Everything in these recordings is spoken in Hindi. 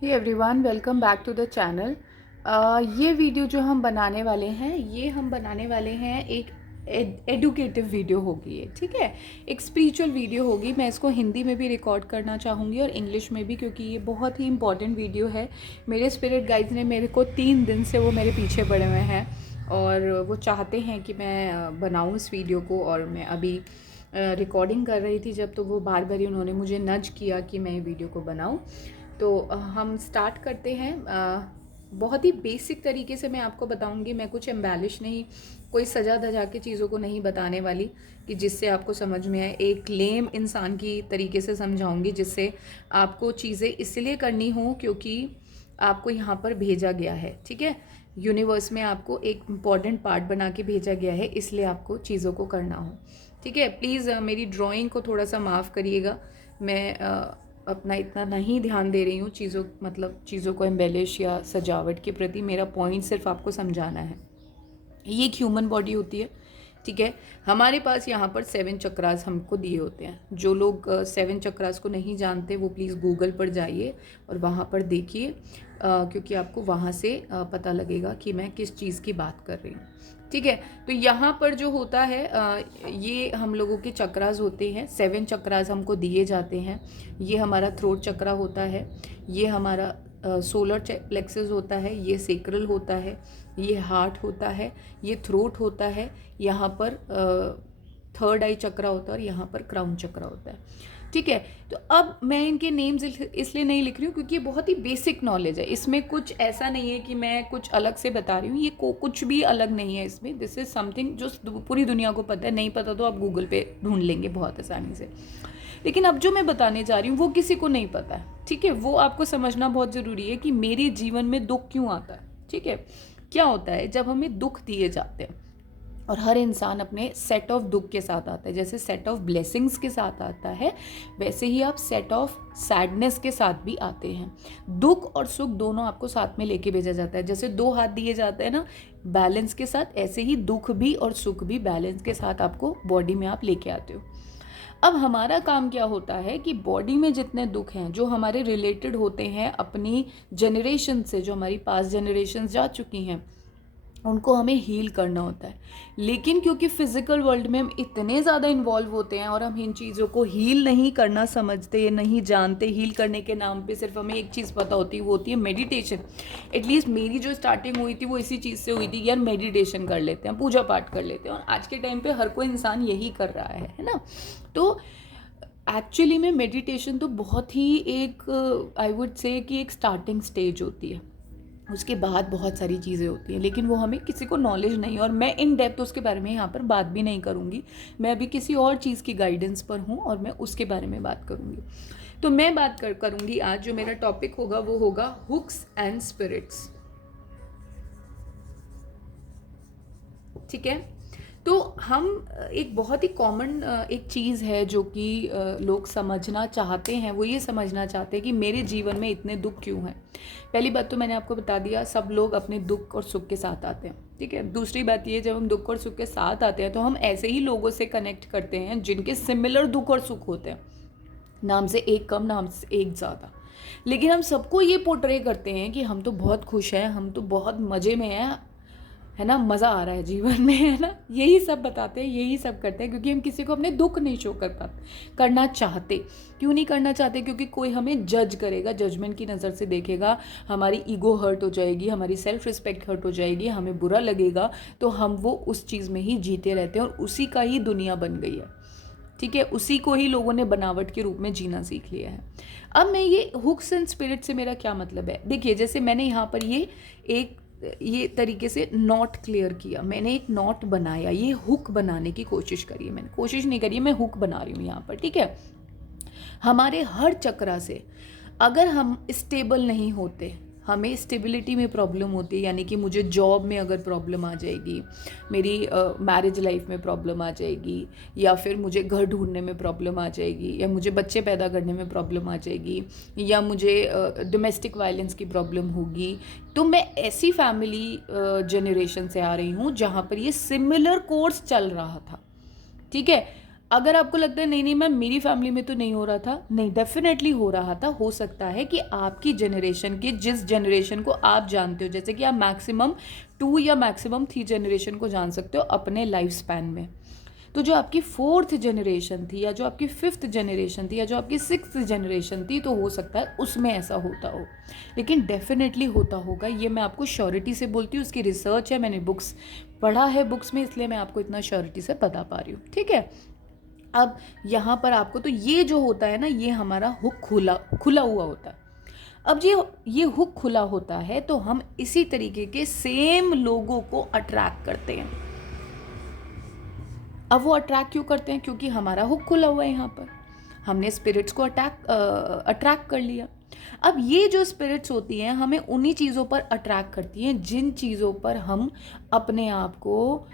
Hey everyone, welcome back to the channel. ये वीडियो जो हम बनाने वाले हैं एक एडुकेटिव वीडियो होगी ये, ठीक है। एक स्पिरिचुअल वीडियो होगी। मैं इसको हिंदी में भी रिकॉर्ड करना चाहूँगी और इंग्लिश में भी, क्योंकि ये बहुत ही इंपॉर्टेंट वीडियो है। मेरे स्पिरिट गाइड्स ने मेरे को 3 दिन से वो मेरे पीछे पड़े हुए हैं और वो चाहते हैं कि मैं बनाऊँ इस वीडियो को। और मैं अभी रिकॉर्डिंग कर रही थी जब, तो वो बार बार ही उन्होंने मुझे नज किया कि मैं ये वीडियो को बनाऊँ। तो हम स्टार्ट करते हैं। बहुत ही बेसिक तरीके से मैं आपको बताऊंगी। मैं कुछ एम्बेलिश नहीं, कोई सजा धजा के चीज़ों को नहीं बताने वाली कि जिससे आपको समझ में आए। एक लेम इंसान की तरीके से समझाऊंगी, जिससे आपको चीज़ें इसलिए करनी हो क्योंकि आपको यहाँ पर भेजा गया है, ठीक है। यूनिवर्स में आपको एक इम्पॉर्टेंट पार्ट बना के भेजा गया है, इसलिए आपको चीज़ों को करना हो, ठीक है। प्लीज़ मेरी ड्राइंग को थोड़ा सा माफ़ करिएगा। मैं अपना इतना नहीं ध्यान दे रही हूँ चीज़ों को एम्बेलिश या सजावट के प्रति। मेरा पॉइंट सिर्फ आपको समझाना है। ये एक ह्यूमन बॉडी होती है, ठीक है। हमारे पास यहाँ पर 7 चक्रास हमको दिए होते हैं। जो लोग 7 चक्रास को नहीं जानते वो प्लीज़ गूगल पर जाइए और वहाँ पर देखिए, क्योंकि आपको वहाँ से पता लगेगा कि मैं किस चीज़ की बात कर रही हूँ, ठीक है। तो यहाँ पर जो होता है, ये हम लोगों के चक्रास होते हैं। 7 चक्रास हमको दिए जाते हैं। ये हमारा थ्रोट चक्रा होता है, ये हमारा सोलर प्लेक्सस होता है, ये सेक्रल होता है, ये हार्ट होता है, ये थ्रोट होता है, यहाँ पर थर्ड आई चक्रा होता है और यहाँ पर क्राउन चक्रा होता है, ठीक है। तो अब मैं इनके नेम्स इसलिए नहीं लिख रही हूँ क्योंकि ये बहुत ही बेसिक नॉलेज है। इसमें कुछ ऐसा नहीं है कि मैं कुछ अलग से बता रही हूँ। ये कुछ भी अलग नहीं है इसमें। दिस इज़ समथिंग जो पूरी दुनिया को पता है। नहीं पता तो आप गूगल पे ढूंढ लेंगे बहुत आसानी से। लेकिन अब जो मैं बताने जा रही हूँ वो किसी को नहीं पता है, ठीक है। वो आपको समझना बहुत ज़रूरी है कि मेरे जीवन में दुख क्यों आता है, ठीक है। क्या होता है जब हमें दुख दिए जाते हैं, और हर इंसान अपने सेट ऑफ दुख के साथ आता है। जैसे सेट ऑफ ब्लेसिंग्स के साथ आता है, वैसे ही आप सेट ऑफ सैडनेस के साथ भी आते हैं। दुख और सुख दोनों आपको साथ में लेके भेजा जाता है। जैसे 2 हाथ दिए जाते हैं ना बैलेंस के साथ, ऐसे ही दुख भी और सुख भी बैलेंस के साथ आपको बॉडी में आप लेके आते हो। अब हमारा काम क्या होता है कि बॉडी में जितने दुख हैं जो हमारे रिलेटेड होते हैं अपनी जनरेशन से, जो हमारी पास्ट जनरेशन जा चुकी हैं, उनको हमें हील करना होता है। लेकिन क्योंकि फिजिकल वर्ल्ड में हम इतने ज़्यादा इन्वॉल्व होते हैं और हम इन चीज़ों को हील नहीं करना समझते, नहीं जानते। हील करने के नाम पे सिर्फ हमें एक चीज़ पता होती है, वो होती है मेडिटेशन। एटलीस्ट मेरी जो स्टार्टिंग हुई थी वो इसी चीज़ से हुई थी, यार मेडिटेशन कर लेते हैं, पूजा पाठ कर लेते हैं। और आज के टाइम पे हर कोई इंसान यही कर रहा है ना। तो एक्चुअली में मेडिटेशन तो बहुत ही एक आई वुड से कि एक स्टार्टिंग स्टेज होती है। उसके बाद बहुत सारी चीज़ें होती हैं, लेकिन वो हमें किसी को नॉलेज नहीं। और मैं इन डेप्थ उसके बारे में यहाँ पर बात भी नहीं करूँगी। मैं अभी किसी और चीज़ की गाइडेंस पर हूँ और मैं उसके बारे में बात करूँगी। तो मैं बात करूँगी आज, जो मेरा टॉपिक होगा वो होगा हुक्स एंड स्पिरिट्स, ठीक है। तो हम एक बहुत ही कॉमन एक चीज़ है जो कि लोग समझना चाहते हैं, वो ये समझना चाहते हैं कि मेरे जीवन में इतने दुख क्यों हैं। पहली बात तो मैंने आपको बता दिया, सब लोग अपने दुख और सुख के साथ आते हैं, ठीक है। दूसरी बात ये, जब हम दुख और सुख के साथ आते हैं तो हम ऐसे ही लोगों से कनेक्ट करते हैं जिनके सिमिलर दुख और सुख होते हैं। नाम से एक कम, नाम से एक ज़्यादा। लेकिन हम सबको ये पोर्ट्रे करते हैं कि हम तो बहुत खुश हैं, हम तो बहुत मज़े में हैं, है ना, मज़ा आ रहा है जीवन में, है ना। यही सब बताते हैं, यही सब करते हैं, क्योंकि हम किसी को अपने दुख नहीं शो करना चाहते। क्यों नहीं करना चाहते? क्योंकि कोई हमें जज करेगा, जजमेंट की नज़र से देखेगा, हमारी ईगो हर्ट हो जाएगी, हमारी सेल्फ रिस्पेक्ट हर्ट हो जाएगी, हमें बुरा लगेगा। तो हम वो उस चीज़ में ही जीते रहते हैं और उसी का ही दुनिया बन गई है, ठीक है। उसी को ही लोगों ने बनावट के रूप में जीना सीख लिया है। अब मैं ये हुक्स एंड स्पिरिट से मेरा क्या मतलब है, देखिए। जैसे मैंने यहाँ पर ये तरीके से नॉट क्लियर किया, मैंने एक नॉट बनाया, ये हुक बनाने की कोशिश करी है। मैंने कोशिश नहीं करी है, मैं हुक बना रही हूँ यहाँ पर, ठीक है। हमारे हर चक्रा से अगर हम स्टेबल नहीं होते, हमें स्टेबिलिटी में प्रॉब्लम होती है, यानी कि मुझे जॉब में अगर प्रॉब्लम आ जाएगी, मेरी मैरिज लाइफ में प्रॉब्लम आ जाएगी, या फिर मुझे घर ढूंढने में प्रॉब्लम आ जाएगी, या मुझे बच्चे पैदा करने में प्रॉब्लम आ जाएगी, या मुझे डोमेस्टिक वायलेंस की प्रॉब्लम होगी, तो मैं ऐसी फैमिली जनरेशन से आ रही हूँ जहाँ पर ये सिमिलर कोर्स चल रहा था, ठीक है। अगर आपको लगता है नहीं नहीं मैम मेरी फैमिली में तो नहीं हो रहा था, नहीं, डेफिनेटली हो रहा था। हो सकता है कि आपकी जनरेशन के जिस जनरेशन को आप जानते हो, जैसे कि आप मैक्सिमम 2 या मैक्सिमम 3 जनरेशन को जान सकते हो अपने लाइफ स्पैन में, तो जो आपकी 4th जनरेशन थी या जो आपकी 5th जनरेशन थी या जो आपकी 6th जनरेशन थी, तो हो सकता है उसमें ऐसा होता हो, लेकिन डेफिनेटली होता होगा, ये मैं आपको श्योरिटी से बोलती हूँ। उसकी रिसर्च है, मैंने बुक्स पढ़ा है बुक्स में, इसलिए मैं आपको इतना श्योरिटी से बता पा रही हूँ, ठीक है। अब यहाँ पर आपको तो ये जो होता है ना, ये हमारा हुक खुला हुआ होता है। अब ये हुक खुला होता है तो हम इसी तरीके के सेम लोगों को अट्रैक्ट करते हैं। अब वो अट्रैक्ट क्यों करते हैं? क्योंकि हमारा हुक खुला हुआ है, यहाँ पर हमने स्पिरिट्स को अट्रैक्ट कर लिया। अब ये जो स्पिरिट्स होती हैं हमें उन्हीं चीज़ों पर अट्रैक्ट करती हैं जिन चीज़ों पर हम अपने आप को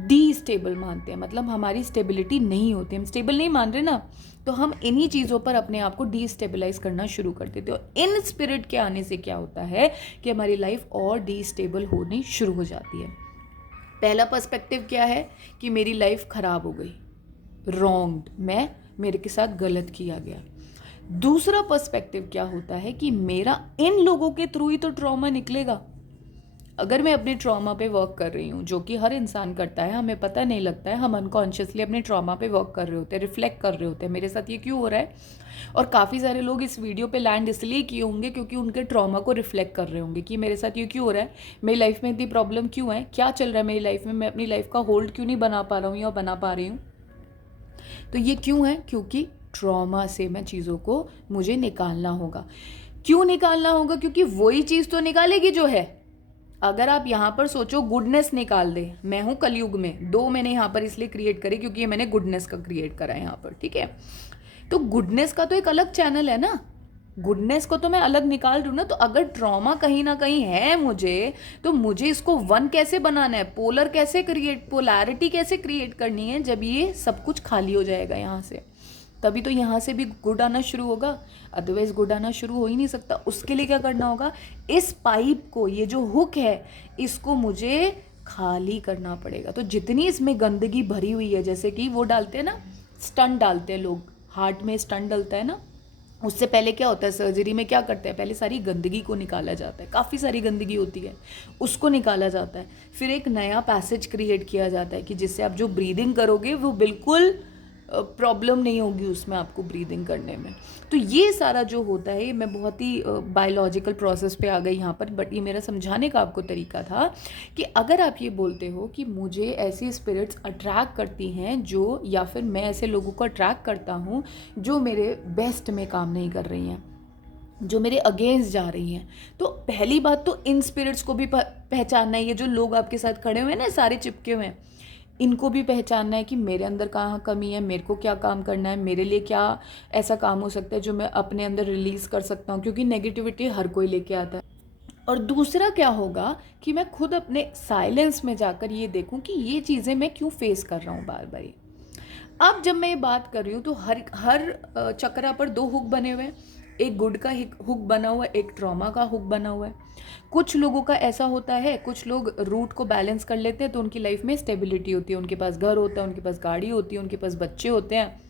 डी स्टेबल मानते हैं, मतलब हमारी स्टेबिलिटी नहीं होती, हम स्टेबल नहीं मान रहे ना, तो हम इन्हीं चीज़ों पर अपने आप को डीस्टेबलाइज करना शुरू कर देते हो। इन स्पिरिट के आने से क्या होता है कि हमारी लाइफ और डीस्टेबल होनी शुरू हो जाती है। पहला पर्सपेक्टिव क्या है कि मेरी लाइफ ख़राब हो गई, रॉन्ग्ड, मेरे के साथ गलत किया गया। दूसरा पर्सपेक्टिव क्या होता है कि मेरा इन लोगों के थ्रू ही तो ट्रॉमा निकलेगा। अगर मैं अपने ट्रॉमा पे वर्क कर रही हूँ, जो कि हर इंसान करता है, हमें पता नहीं लगता है, हम अनकॉन्शियसली अपने ट्रॉमा पे वर्क कर रहे होते हैं, रिफ्लेक्ट कर रहे होते हैं, मेरे साथ ये क्यों हो रहा है। और काफ़ी सारे लोग इस वीडियो पे लैंड इसलिए किए होंगे क्योंकि उनके ट्रॉमा को रिफ्लेक्ट कर रहे होंगे कि मेरे साथ ये क्यों हो रहा है, मेरी लाइफ में इतनी प्रॉब्लम क्यों है, क्या चल रहा है मेरी लाइफ में, मैं अपनी लाइफ का होल्ड क्यों नहीं बना पा रहा हूँ या बना पा रही हूँ। तो ये क्यों है? क्योंकि ट्रॉमा से मैं चीज़ों को मुझे निकालना होगा। क्यों निकालना होगा? क्योंकि वही चीज़ तो निकालेगी जो है। अगर आप यहाँ पर सोचो गुडनेस निकाल दे, मैं हूँ कलयुग में, 2 मैंने यहाँ पर इसलिए क्रिएट करी क्योंकि ये मैंने गुडनेस का क्रिएट करा है यहाँ पर, ठीक है। तो गुडनेस का तो एक अलग चैनल है ना, गुडनेस को तो मैं अलग निकाल दूँ ना। तो अगर ट्रॉमा कहीं ना कहीं है मुझे, तो मुझे इसको 1 कैसे बनाना है, पोलैरिटी कैसे क्रिएट करनी है, जब ये सब कुछ खाली हो जाएगा यहाँ से, तभी तो यहाँ से भी गुड आना शुरू होगा, अदरवाइज गुड आना शुरू हो ही नहीं सकता। उसके लिए क्या करना होगा, इस पाइप को, ये जो हुक है, इसको मुझे खाली करना पड़ेगा। तो जितनी इसमें गंदगी भरी हुई है, जैसे कि वो डालते हैं ना, स्टंट डालते हैं लोग, हार्ट में स्टंट डलता है ना, उससे पहले क्या होता है, सर्जरी में क्या करते हैं, पहले सारी गंदगी को निकाला जाता है, काफ़ी सारी गंदगी होती है, उसको निकाला जाता है, फिर एक नया पैसेज क्रिएट किया जाता है कि जिससे आप जो ब्रीदिंग करोगे वो बिल्कुल प्रॉब्लम नहीं होगी उसमें आपको ब्रीदिंग करने में। तो ये सारा जो होता है, मैं बहुत ही बायोलॉजिकल प्रोसेस पे आ गई यहाँ पर, बट ये मेरा समझाने का आपको तरीका था कि अगर आप ये बोलते हो कि मुझे ऐसी स्पिरिट्स अट्रैक्ट करती हैं जो, या फिर मैं ऐसे लोगों को अट्रैक्ट करता हूँ जो मेरे बेस्ट में काम नहीं कर रही हैं, जो मेरे अगेंस्ट जा रही हैं, तो पहली बात तो इन स्पिरिट्स को भी पहचानना है। ये जो लोग आपके साथ खड़े हुए हैं ना, सारे चिपके हुए हैं, इनको भी पहचानना है कि मेरे अंदर कहाँ कमी है, मेरे को क्या काम करना है, मेरे लिए क्या ऐसा काम हो सकता है जो मैं अपने अंदर रिलीज़ कर सकता हूँ, क्योंकि नेगेटिविटी हर कोई लेके आता है। और दूसरा क्या होगा कि मैं खुद अपने साइलेंस में जाकर ये देखूँ कि ये चीज़ें मैं क्यों फेस कर रहा हूँ बार बार। अब जब मैं ये बात कर रही हूँ तो हर चक्रा पर 2 हुक बने हुए हैं, एक गुड का हुक बना हुआ है, एक ट्रॉमा का हुक बना हुआ है। कुछ लोगों का ऐसा होता है, कुछ लोग रूट को बैलेंस कर लेते हैं तो उनकी लाइफ में स्टेबिलिटी होती है, उनके पास घर होता है, उनके पास गाड़ी होती है, उनके पास बच्चे होते हैं,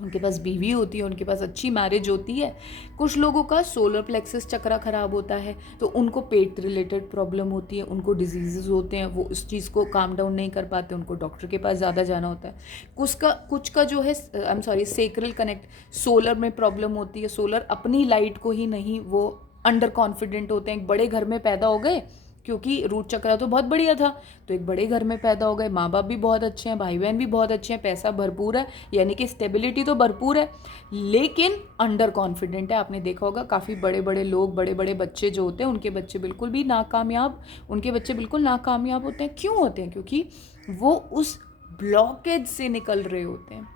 उनके पास बीवी होती है, उनके पास अच्छी मैरिज होती है। कुछ लोगों का सोलर प्लेक्सस चक्रा खराब होता है तो उनको पेट रिलेटेड प्रॉब्लम होती है, उनको डिजीज़ होते हैं, वो उस चीज़ को काम डाउन नहीं कर पाते, उनको डॉक्टर के पास ज़्यादा जाना होता है। कुछ का जो है सेक्रल कनेक्ट, सोलर में प्रॉब्लम होती है, सोलर अपनी लाइट को ही नहीं, वो अंडर कॉन्फिडेंट होते हैं। एक बड़े घर में पैदा हो गए क्योंकि रूट चक्रा तो बहुत बढ़िया था, तो एक बड़े घर में पैदा हो गए, माँ बाप भी बहुत अच्छे हैं, भाई बहन भी बहुत अच्छे हैं, पैसा भरपूर है, यानी कि स्टेबिलिटी तो भरपूर है, लेकिन अंडर कॉन्फिडेंट है। आपने देखा होगा काफ़ी बड़े बड़े लोग, बड़े बड़े बच्चे जो होते हैं, उनके बच्चे बिल्कुल नाकामयाब होते हैं। क्यों होते हैं? क्योंकि वो उस ब्लॉकेज से निकल रहे होते हैं।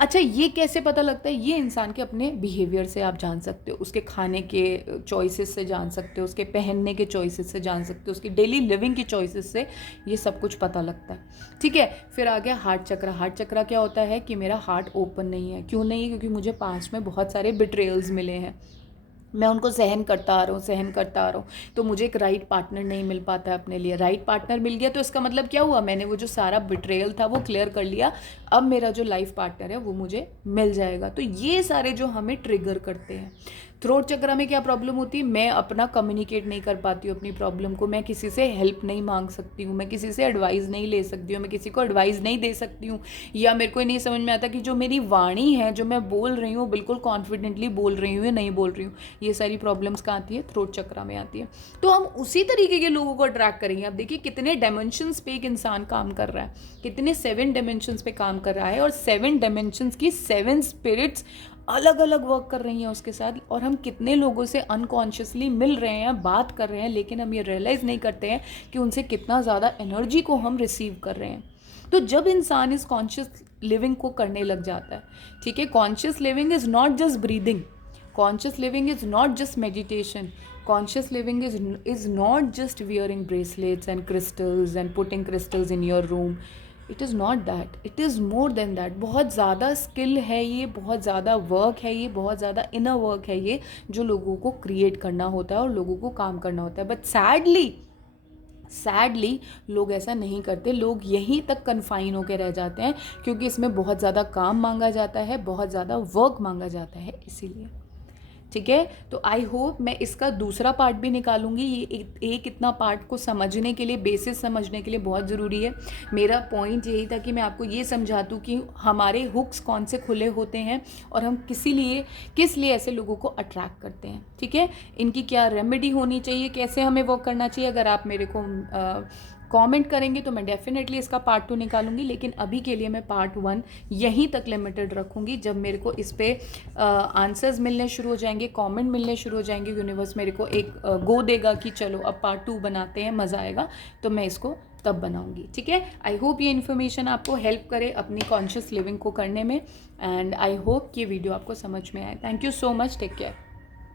अच्छा, ये कैसे पता लगता है? ये इंसान के अपने बिहेवियर से आप जान सकते हो, उसके खाने के चॉइसेस से जान सकते हो, उसके पहनने के चॉइसेस से जान सकते हो, उसकी डेली लिविंग की चॉइसेस से ये सब कुछ पता लगता है, ठीक है। फिर आ गया हार्ट चक्रा। हार्ट चक्रा क्या होता है कि मेरा हार्ट ओपन नहीं है। क्यों नहीं है? क्योंकि मुझे पास्ट में बहुत सारे बिट्रेयल्स मिले हैं, मैं उनको सहन करता आ रहा हूँ, तो मुझे एक राइट पार्टनर नहीं मिल पाता है अपने लिए। राइट पार्टनर मिल गया तो इसका मतलब क्या हुआ, मैंने वो जो सारा बिट्रेयल था वो क्लियर कर लिया, अब मेरा जो लाइफ पार्टनर है वो मुझे मिल जाएगा। तो ये सारे जो हमें ट्रिगर करते हैं। थ्रोट चक्र में क्या प्रॉब्लम होती है, मैं अपना कम्युनिकेट नहीं कर पाती हूँ अपनी प्रॉब्लम को, मैं किसी से हेल्प नहीं मांग सकती हूँ, मैं किसी से एडवाइस नहीं ले सकती हूँ, मैं किसी को एडवाइस नहीं दे सकती हूँ, या मेरे को नहीं समझ में आता कि जो मेरी वाणी है, जो मैं बोल रही हूँ बिल्कुल कॉन्फिडेंटली बोल रही हूँ या नहीं बोल रही हूँ। ये सारी प्रॉब्लम्स कहाँ आती है, थ्रोट चक्र में आती है। तो हम उसी तरीके के लोगों को अट्रैक्ट करेंगे। अब देखिए कितने डायमेंशंस पे एक इंसान काम कर रहा है, कितने 7 डायमेंशंस पे काम कर रहा है, और 7 डायमेंशंस की 7 स्पिरिट्स अलग अलग वर्क कर रही हैं उसके साथ। और हम कितने लोगों से अनकॉन्शियसली मिल रहे हैं, बात कर रहे हैं, लेकिन हम ये रियलाइज़ नहीं करते हैं कि उनसे कितना ज़्यादा एनर्जी को हम रिसीव कर रहे हैं। तो जब इंसान इस कॉन्शियस लिविंग को करने लग जाता है, ठीक है, conscious living is not just breathing, conscious living is not just meditation, conscious living is not just wearing bracelets and crystals and putting crystals in your room. It is not that, it is more than that. बहुत ज़्यादा स्किल है ये, बहुत ज़्यादा वर्क है ये, बहुत ज़्यादा इनर वर्क है ये, जो लोगों को क्रिएट करना होता है और लोगों को काम करना होता है। बट सैडली लोग ऐसा नहीं करते, लोग यहीं तक कन्फाइन होकर रह जाते हैं, क्योंकि इसमें बहुत ज़्यादा काम मांगा जाता है, बहुत ज़्यादा वर्क मांगा जाता है, इसीलिए। ठीक है, तो आई होप मैं इसका दूसरा पार्ट भी निकालूंगी। ये एक इतना पार्ट को समझने के लिए, बेसिस समझने के लिए बहुत ज़रूरी है। मेरा पॉइंट यही था कि मैं आपको ये समझा दूँ कि हमारे हुक्स कौन से खुले होते हैं और हम किस लिए ऐसे लोगों को अट्रैक्ट करते हैं। ठीक है, इनकी क्या रेमेडी होनी चाहिए, कैसे हमें वर्क करना चाहिए, अगर आप मेरे को कमेंट करेंगे तो मैं डेफिनेटली इसका पार्ट 2 निकालूंगी। लेकिन अभी के लिए मैं पार्ट 1 यहीं तक लिमिटेड रखूंगी। जब मेरे को इस पर आंसर्स मिलने शुरू हो जाएंगे, कमेंट मिलने शुरू हो जाएंगे, यूनिवर्स मेरे को एक गो देगा कि चलो अब पार्ट 2 बनाते हैं, मज़ा आएगा, तो मैं इसको तब बनाऊंगी। ठीक है, आई होप ये इन्फॉर्मेशन आपको हेल्प करे अपनी कॉन्शियस लिविंग को करने में, एंड आई होप ये वीडियो आपको समझ में आए। Thank you so much, take care.